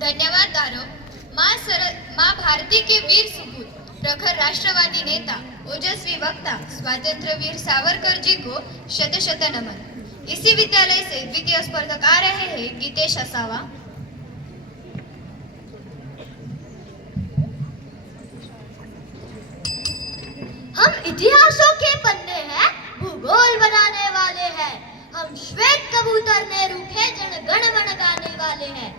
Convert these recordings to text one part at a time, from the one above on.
धन्यवाद दारो। माँ भारती के वीर सुपूत, प्रखर राष्ट्रवादी नेता, ओजस्वी वक्ता स्वातंत्र्य वीर सावरकर जी को शत शत नमन। इसी विद्यालय से द्वितीय स्पर्धक आ रहे हैं गीतेश असावा। हम इतिहासों के पन्ने हैं, भूगोल बनाने वाले हैं। हम श्वेत कबूतर ने रूठे जनगण मन गाने वाले हैं।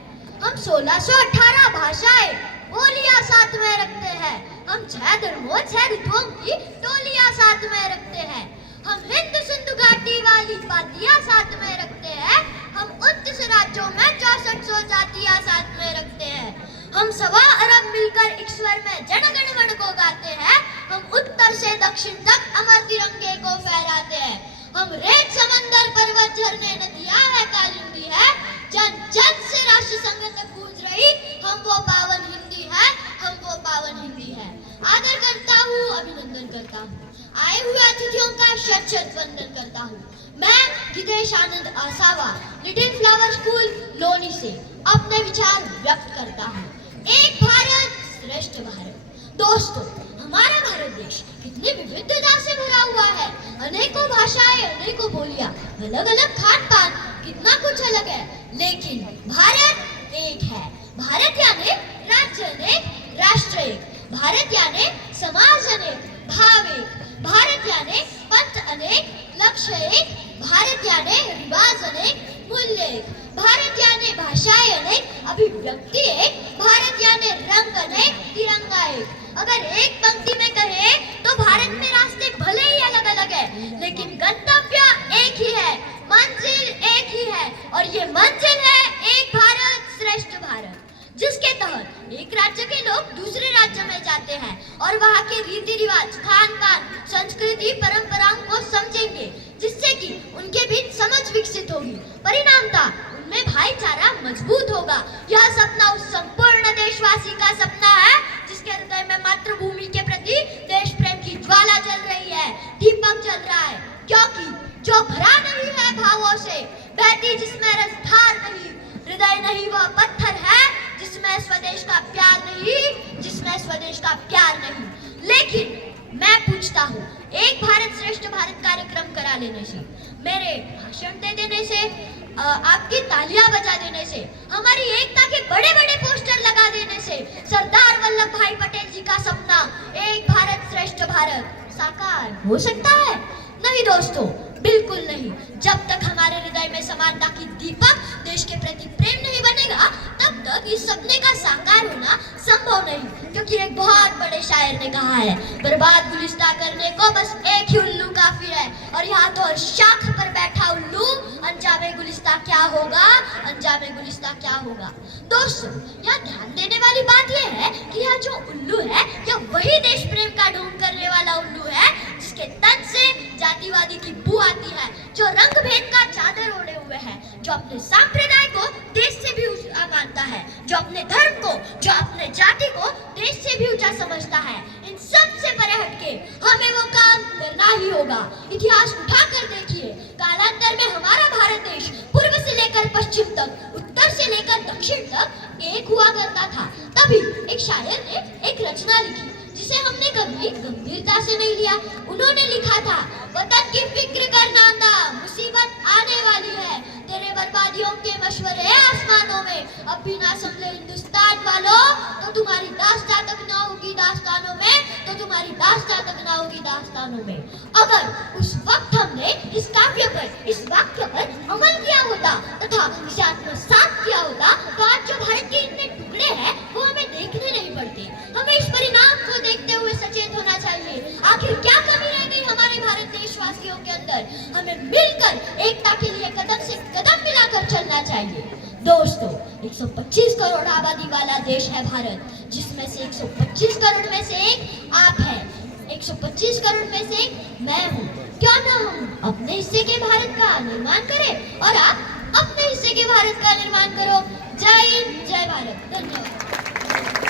हम 1618 भाषाएं बोलियां साथ में रखते हैं। हम 6 धर्मों 6 ऋतुओं की टोलियां साथ में रखते हैं। हम हिंद सिंधु घाटी वाली वादियां साथ में रखते हैं। हम 29 राज्यों में 6400 जातियां साथ में रखते हैं। हम 1.25 अरब मिलकर एक स्वर में जनगण मन को गाते हैं। हम उत्तर से दक्षिण तक अमर तिरंगे को फहराते हैं। हम रेत समंदर पर्वत झरने नदियां है कालिंदी है, जन जन से राष्ट्र संगत गूंज रही। हम वो पावन हिंदी है, हम वो पावन हिंदी है। आदर करता हूँ, अभिनंदन करता हूँ, आए हुए अतिथियों का शत शत वंदन करता हूँ। मैं गीतेश आनंद असावा लिटिल फ्लावर स्कूल लोनी से अपने विचार व्यक्त करता हूँ। एक भारत श्रेष्ठ भारत। दोस्तों, हमारा भारत देश कितनी विविधता से भरा हुआ है। अनेकों भाषाएं, अनेकों बोलियां, अलग अलग खान पान, कितना कुछ अलग है, लेकिन भारत एक है। भारत यानी राज्य अनेक, राष्ट्र एक। भारत यानी समाज अनेक, भाव एक। भारत यानी पंथ अनेक, लक्ष्य एक। भारत यानी रिवाज अनेक, मूल्य एक। भारत यानी भाषाएं अनेक, अभिव्यक्ति एक। भारत यानी रंग अनेक, तिरंगा एक। अगर एक पंक्ति में कहे तो भारत में रास्ते भले ही अलग अलग है, लेकिन गंतव्य एक ही है, मंजिल एक ही है, और ये मंजिल है एक भारत श्रेष्ठ भारत, जिसके तहत एक राज्य के लोग दूसरे राज्य में जाते हैं और वहाँ के रीति रिवाज, खान पान, संस्कृति, परंपराओं को समझेंगे, जिससे कि उनके बीच समझ विकसित होगी। परिणामतः उनमें भाईचारा मजबूत होगा। यह सपना उस संपूर्ण देशवासी का सपना है जिसके हृदय में मातृभूमि के प्रति देश प्रेम की ज्वाला जल रही है, दीपक जल रहा है, क्योंकि जो भरा नहीं है भावों से, बहती जिसमें रसधार नहीं, हृदय नहीं वह पत्थर है जिसमें स्वदेश का प्यार नहीं, जिसमें स्वदेश का प्यार नहीं। लेकिन मैं पूछता हूँ, एक भारत श्रेष्ठ भारत कार्यक्रम करा लेने से, मेरे भाषण दे देने से, आपकी तालियां बजा देने से, हमारी एकता के बड़े बड़े पोस्टर लगा देने से सरदार वल्लभ भाई पटेल जी का सपना एक भारत श्रेष्ठ भारत साकार हो सकता है? नहीं दोस्तों, बिल्कुल नहीं। जब तक हमारे हृदय में समानता की दीपक, देश के प्रति प्रेम नहीं बनेगा, तब तक इस सपने का साकार होना संभव नहीं। क्योंकि एक बहुत बड़े शायर ने कहा है, बर्बाद गुलिस्तां करने को बस एक ही उल्लू काफी है। और यहाँ तो शाख पर बैठा उल्लू, अंजामे गुलिस्तां क्या होगा, अंजामे गुलिस्तां क्या होगा। दोस्तों, यहाँ ध्यान देने वाली बात यह है कि यह जो उल्लू है, यह वही देश प्रेम का ढोंग करने वाला उल्लू है जिसके तन से जातिवादी की बू आती है, जो रंग भेद का चादर ओढ़े हुए है, जो अपने संप्रदाय को देश से भी ऊंचा मानता है, जो अपने धर्म को, जो अपने जाति को देश से भी ऊंचा समझता है। इन सब से परे हटके हमें वो काम करना ही होगा। इतिहास उठाकर देखिए, कालांतर में हमारा भारत देश पूर्व से लेकर पश्चिम तक, उत्तर से लेकर दक्षिण तक एक हुआ करता था। तभी एक शायर ने एक रचना लिखी जिसे हमने कभी गंभीरता से नहीं लिया। उन्होंने लिखा था, वतन की फिक्र कर नांदा, मुसीबत आने वाली है, तेरे बर्बादियों के मशवरे आसमानों में, अब भी ना संभले हिंदुस्तान वालों, तो तुम्हारी दास्तां तक ना होगी दास्तानों में, तो तुम्हारी दास्तां तक ना होगी दास्तानों में। अगर उस वक्त हमने इस काव्य पर, इस वाक्य पर अमल किया होता तथा इसे आत्मसात किया होता, तो आज जो भारत के इतने टुकड़े हैं वो हमें देखने नहीं पड़ते। हमें इस परिणाम को देखते हुए सचेत होना चाहिए। आखिर क्या कमी रह गई हमारे भारत देशवासियों के अंदर? हमें मिलकर एकता के लिए कदम से कदम मिलाकर चलना चाहिए। दोस्तों, 125 करोड़ आबादी वाला देश है भारत, जिसमें से 125 करोड़ में से एक आप हैं, 125 करोड़ में से एक मैं हूँ। क्यों ना हम अपने हिस्से के भारत का निर्माण करें और आप अपने हिस्से के भारत का निर्माण करो। जय हिंद, जय भारत। धन्यवाद।